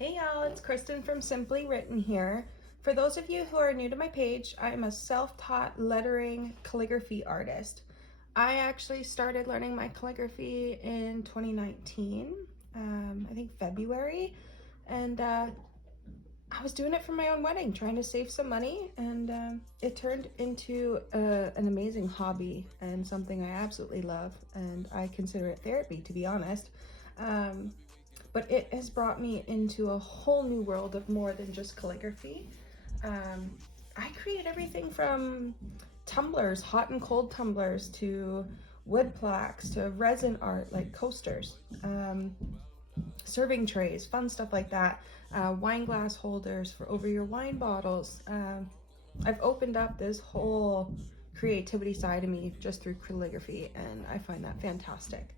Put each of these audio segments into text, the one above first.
Hey y'all, it's Kristen from Simply Written here. For those of you who are new to my page, I'm a self-taught lettering calligraphy artist. I actually started learning my calligraphy in 2019, I think February, and I was doing it for my own wedding, trying to save some money, and it turned into an amazing hobby and something I absolutely love, and I consider it therapy, to be honest. But it has brought me into a whole new world of more than just calligraphy. I create everything from tumblers, hot and cold tumblers, to wood plaques, to resin art like coasters, serving trays, fun stuff like that, wine glass holders for over your wine bottles. I've opened up this whole creativity side of me just through calligraphy, and I find that fantastic.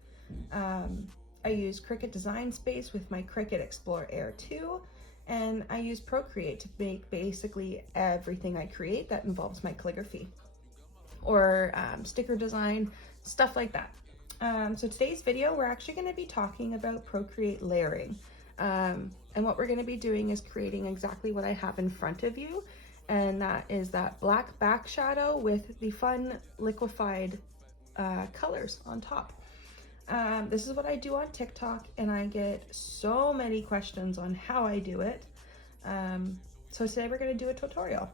I use Cricut Design Space with my Cricut Explore Air 2, and I use Procreate to make basically everything I create that involves my calligraphy, or sticker design, stuff like that. So today's video, we're actually going to be talking about Procreate layering. And what we're going to be doing is creating exactly what I have in front of you, and that is that black back shadow with the fun liquefied colors on top. This is what I do on TikTok, and I get so many questions on how I do it. So today we're going to do a tutorial.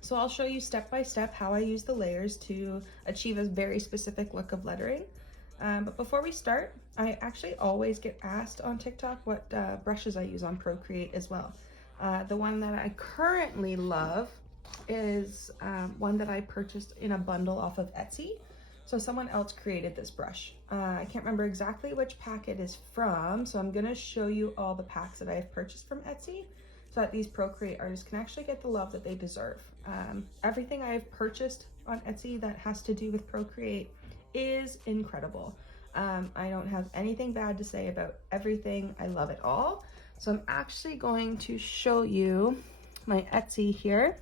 So I'll show you step by step how I use the layers to achieve a very specific look of lettering. But before we start, I actually always get asked on TikTok what brushes I use on Procreate as well. The one that I currently love is one that I purchased in a bundle off of Etsy. So someone else created this brush. I can't remember exactly which pack it is from, so I'm gonna show you all the packs that I've purchased from Etsy so that these Procreate artists can actually get the love that they deserve. Everything I've purchased on Etsy that has to do with Procreate is incredible. I don't have anything bad to say about everything. I love it all. So I'm actually going to show you my Etsy here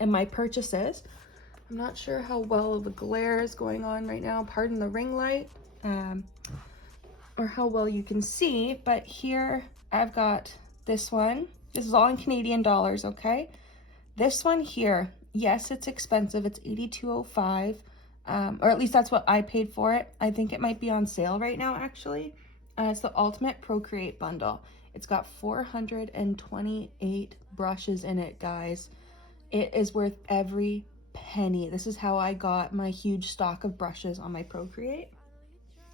and my purchases. I'm not sure how well the glare is going on right now, pardon the ring light, or how well you can see, but here I've got this one. This is all in Canadian dollars, okay? This one here, yes, it's expensive. It's $82.05, or at least that's what I paid for it. I think it might be on sale right now, actually. It's the Ultimate Procreate Bundle. It's got 428 brushes in it, guys. It is worth every penny. This is how I got my huge stock of brushes on my Procreate.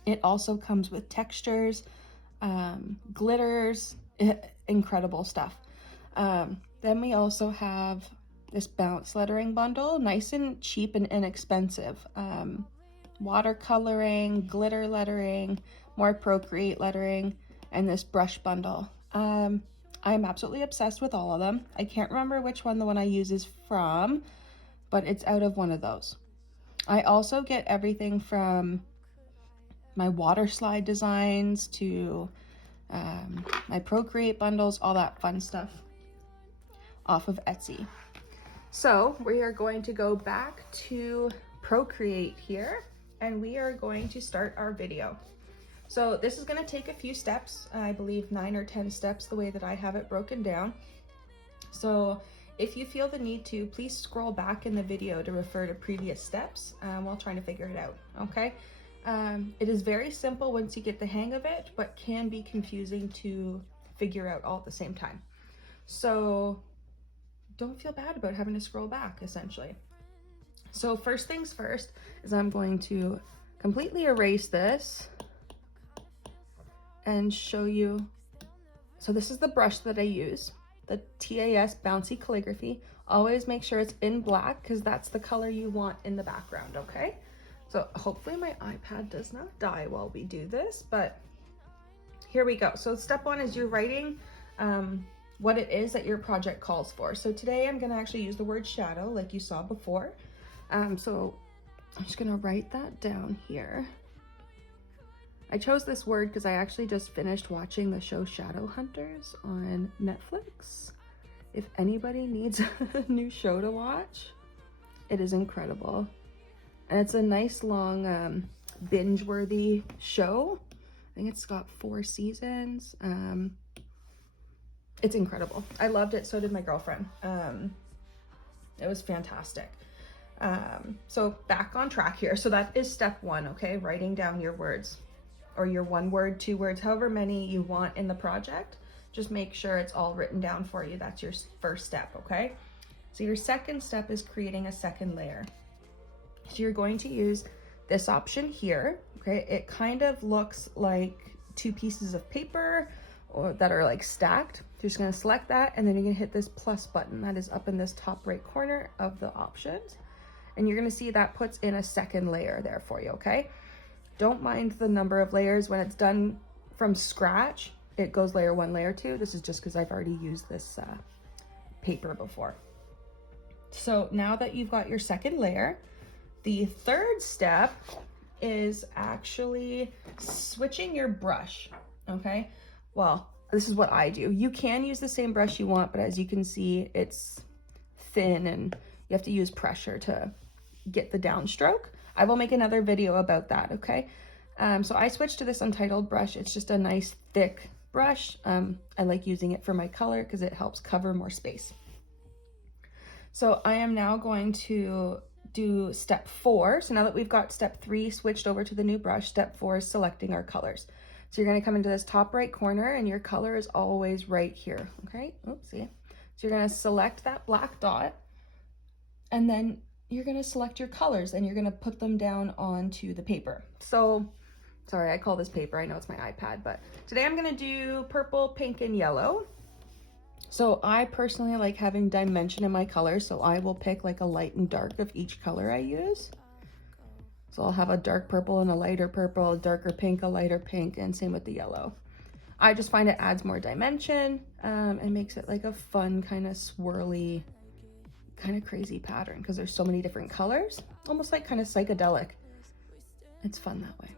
It also comes with textures, glitters, incredill stuff. Then we also have this Bout lettering bundle, nice and cheap and inexpensive. Watercoloring, glitter lettering, more Procreate lettering, and this brush bundle. I'm absolutely obsessed with all of them. I can't remember which one the one I use is from, but it's out of one of those. I also get everything from my water slide designs to my Procreate bundles, all that fun stuff off of Etsy. So we are going to go back to Procreate here, and we are going to start our video. So this is going to take a few steps, I believe 9 or 10 steps the way that I have it broken down. So if you feel the need to, please scroll back in the video to refer to previous steps while trying to figure it out, okay? It is very simple once you get the hang of it, but can be confusing to figure out all at the same time. So don't feel bad about having to scroll back, essentially. So first things first is I'm going to completely erase this and show you. So this is the brush that I use, the TAS Bouncy Calligraphy. Always make sure it's in black because that's the color you want in the background, okay? So hopefully my iPad does not die while we do this, but here we go. So step one is you're writing what it is that your project calls for. So today I'm gonna actually use the word shadow like you saw before. So I'm just gonna write that down here. I chose this word because I actually just finished watching the show Shadowhunters on Netflix. If anybody needs a new show to watch, it is incredible. And it's a nice long binge-worthy show. I think it's got 4 seasons. It's incredible. I loved it. So did my girlfriend. It was fantastic. So back on track here. So that is step 1, okay? Writing down your words, or your 1 word, 2 words, however many you want in the project. Just make sure it's all written down for you. That's your first step, okay? So your second step is creating a second layer. So you're going to use this option here, okay? It kind of looks like 2 pieces of paper or that are like stacked. You're just gonna select that, and then you're gonna hit this plus button that is up in this top right corner of the options. And you're gonna see that puts in a second layer there for you, okay? Don't mind the number of layers. When it's done from scratch, it goes layer 1, layer 2. This is just because I've already used this paper before. So now that you've got your second layer, the third step is actually switching your brush, okay? Well, this is what I do. You can use the same brush you want, but as you can see, it's thin and you have to use pressure to get the downstroke. I will make another video about that, okay? So I switched to this Untitled brush. It's just a nice thick brush. I like using it for my color because it helps cover more space. So I am now going to do step 4. So now that we've got step 3 switched over to the new brush, step 4 is selecting our colors. So you're gonna come into this top right corner and your color is always right here, okay? Oopsie. So you're gonna select that black dot, and then you're gonna select your colors and you're gonna put them down onto the paper. So, sorry, I call this paper, I know it's my iPad, but today I'm gonna do purple, pink, and yellow. So I personally like having dimension in my colors, so I will pick like a light and dark of each color I use. So I'll have a dark purple and a lighter purple, a darker pink, a lighter pink, and same with the yellow. I just find it adds more dimension and makes it like a fun kind of swirly, kind of crazy pattern because there's so many different colors, almost like kind of psychedelic. It's fun that way.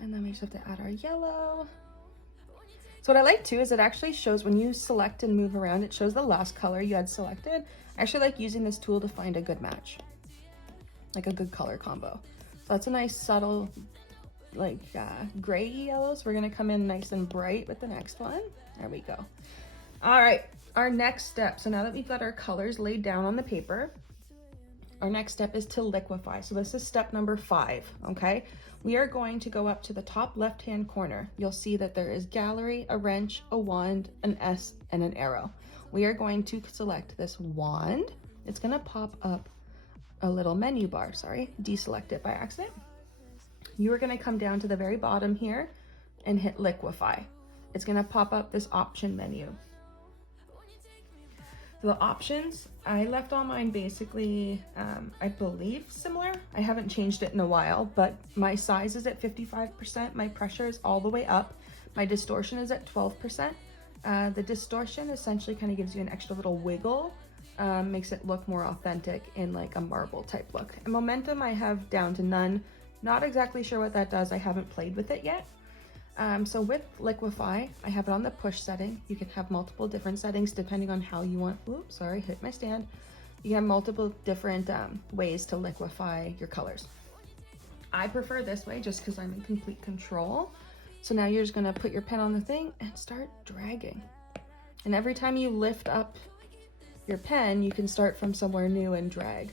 And then we just have to add our yellow. So what I like too is it actually shows when you select and move around, it shows the last color you had selected. I actually like using this tool to find a good match, like a good color combo. So that's a nice subtle, like gray yellow. So we're gonna come in nice and bright with the next one. There we go. All right, our next step. So now that we've got our colors laid down on the paper, our next step is to liquify. So this is step number 5, okay? We are going to go up to the top left-hand corner. You'll see that there is gallery, a wrench, a wand, an S, and an arrow. We are going to select this wand. It's gonna pop up a little menu bar, sorry, deselect it by accident. You are gonna come down to the very bottom here and hit liquify. It's gonna pop up this option menu. So the options, I left all mine basically, I believe similar. I haven't changed it in a while, but my size is at 55%. My pressure is all the way up. My distortion is at 12%. The distortion essentially kind of gives you an extra little wiggle, makes it look more authentic in like a marble type look. And momentum I have down to none. Not exactly sure what that does. I haven't played with it yet. So with liquify, I have it on the push setting. You can have multiple different settings depending on how you want. Oops, sorry, hit my stand. You have multiple different ways to liquify your colors. I prefer this way just because I'm in complete control. So now you're just gonna put your pen on the thing and start dragging. And every time you lift up your pen, you can start from somewhere new and drag.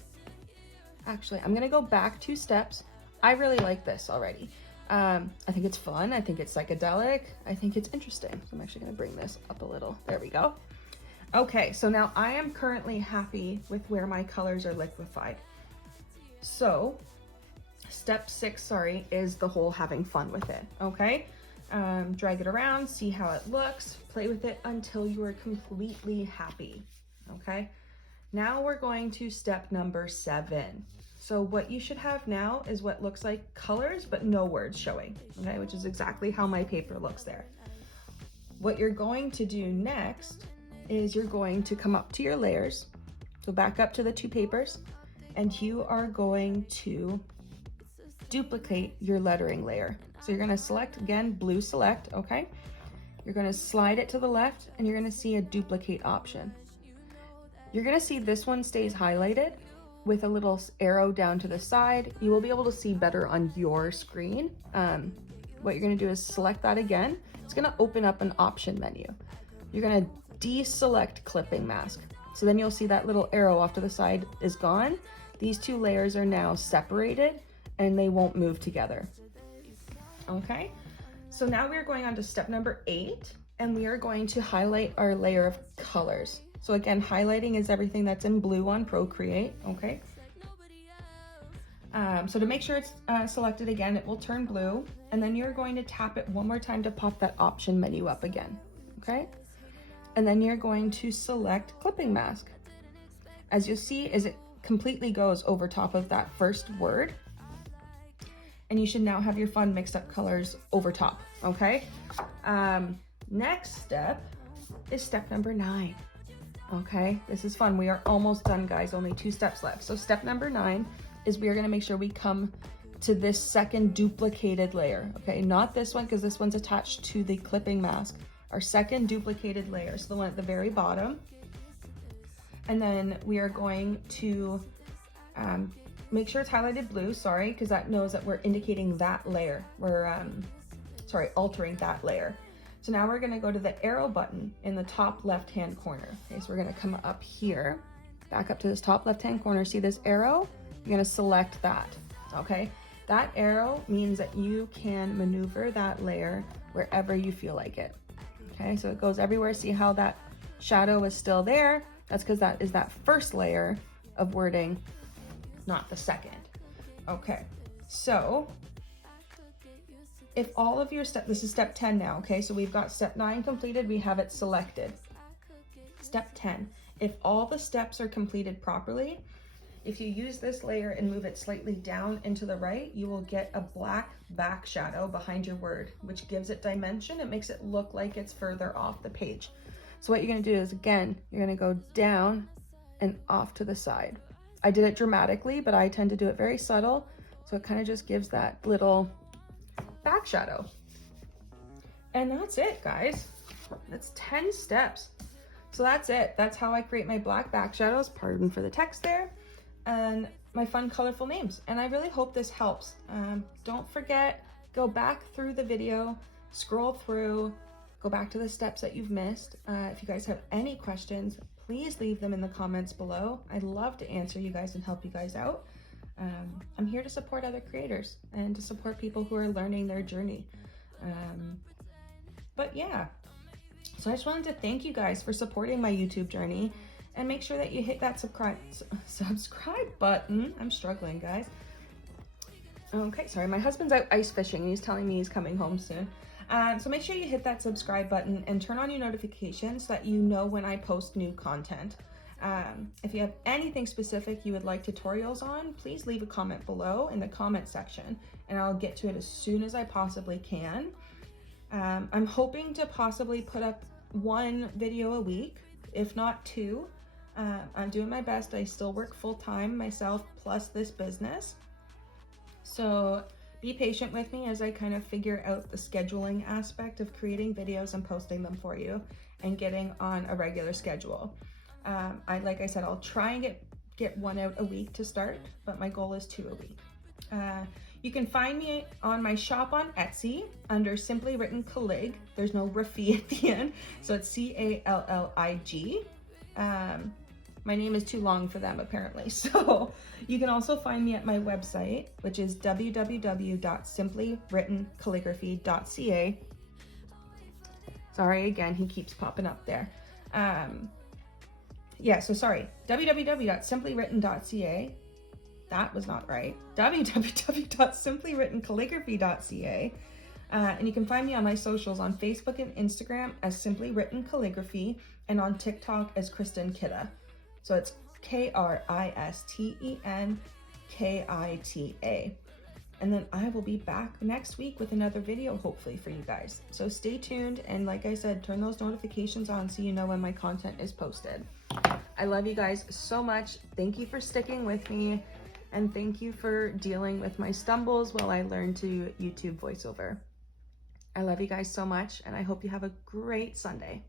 Actually, I'm gonna go back 2 steps. I really like this already. I think it's fun. I think it's psychedelic. I think it's interesting. So I'm actually gonna bring this up a little. There we go. Okay, so now I am currently happy with where my colors are liquefied. So step 6, sorry, is the whole having fun with it, okay? Drag it around, see how it looks, play with it until you are completely happy, okay? Now we're going to step number 7. So what you should have now is what looks like colors, but no words showing, okay? Which is exactly how my paper looks there. What you're going to do next is you're going to come up to your layers. So back up to the 2 papers, and you are going to duplicate your lettering layer. So you're gonna select, again, blue select, okay? You're gonna slide it to the left, and you're gonna see a duplicate option. You're gonna see this one stays highlighted with a little arrow down to the side. You will be able to see better on your screen. what you're gonna do is select that again. It's gonna open up an option menu. You're gonna deselect clipping mask. So then you'll see that little arrow off to the side is gone. These two layers are now separated and they won't move together. Okay, so now we're going on to step number 8, and we are going to highlight our layer of colors. So again, highlighting is everything that's in blue on Procreate, okay? So to make sure it's selected again, it will turn blue, and then you're going to tap it one more time to pop that option menu up again, okay? And then you're going to select clipping mask. As you'll see, is it completely goes over top of that first word, and you should now have your fun mixed up colors over top, okay? Next step is step number 9. Okay, this is fun. We are almost done, guys. Only 2 steps left. So step number 9 is we are going to make sure we come to this second duplicated layer. Okay, not this one, because this one's attached to the clipping mask. Our second duplicated layer, so the one at the very bottom. And then we are going to make sure it's highlighted blue, sorry, because that knows that we're indicating that layer. We're altering that layer. So now we're gonna go to the arrow button in the top left-hand corner. Okay, so we're gonna come up here, back up to this top left-hand corner. See this arrow? You're gonna select that, okay? That arrow means that you can maneuver that layer wherever you feel like it. Okay, so it goes everywhere. See how that shadow is still there? That's because that is that first layer of wording, not the second. Okay, so if all of your this is step 10 now, okay? So we've got step 9 completed, we have it selected. Step 10, if all the steps are completed properly, if you use this layer and move it slightly down and to the right, you will get a black back shadow behind your word, which gives it dimension. It makes it look like it's further off the page. So what you're gonna do is, again, you're gonna go down and off to the side. I did it dramatically, but I tend to do it very subtle. So it kind of just gives that little back shadow. And that's it, guys. That's 10 steps. So that's it. That's how I create my black back shadows, pardon for the text there, and my fun colorful names. And I really hope this helps. Don't forget, go back through the video, scroll through, go back to the steps that you've missed. If you guys have any questions, please leave them in the comments below. I'd love to answer you guys and help you guys out. I'm here to support other creators and to support people who are learning their journey. But yeah, so I just wanted to thank you guys for supporting my YouTube journey, and make sure that you hit that subscribe button. I'm struggling, guys. Okay, sorry, my husband's out ice fishing and he's telling me he's coming home soon. So make sure you hit that subscribe button and turn on your notifications so that you know when I post new content. If you have anything specific you would like tutorials on, please leave a comment below in the comment section and I'll get to it as soon as I possibly can. I'm hoping to possibly put up 1 video a week, if not 2. I'm doing my best. I still work full-time myself plus this business. So be patient with me as I kind of figure out the scheduling aspect of creating videos and posting them for you and getting on a regular schedule. Like I said, I'll try and get 1 out a week to start, but my goal is 2 a week. You can find me on my shop on Etsy under Simply Written Callig. There's no Rafi at the end, so it's C-A-L-L-I-G. My name is too long for them apparently. So you can also find me at my website, which is www.simplywrittencalligraphy.ca. Sorry, again, he keeps popping up there. Yeah, so sorry, www.simplywritten.ca. That was not right. www.simplywrittencalligraphy.ca. And you can find me on my socials on Facebook and Instagram as Simply Written Calligraphy, and on TikTok as Kristen Kitta. So it's KRISTENKITA. And then I will be back next week with another video, hopefully, for you guys. So stay tuned, and like I said, turn those notifications on so you know when my content is posted. I love you guys so much. Thank you for sticking with me, and thank you for dealing with my stumbles while I learn to YouTube voiceover. I love you guys so much, and I hope you have a great Sunday.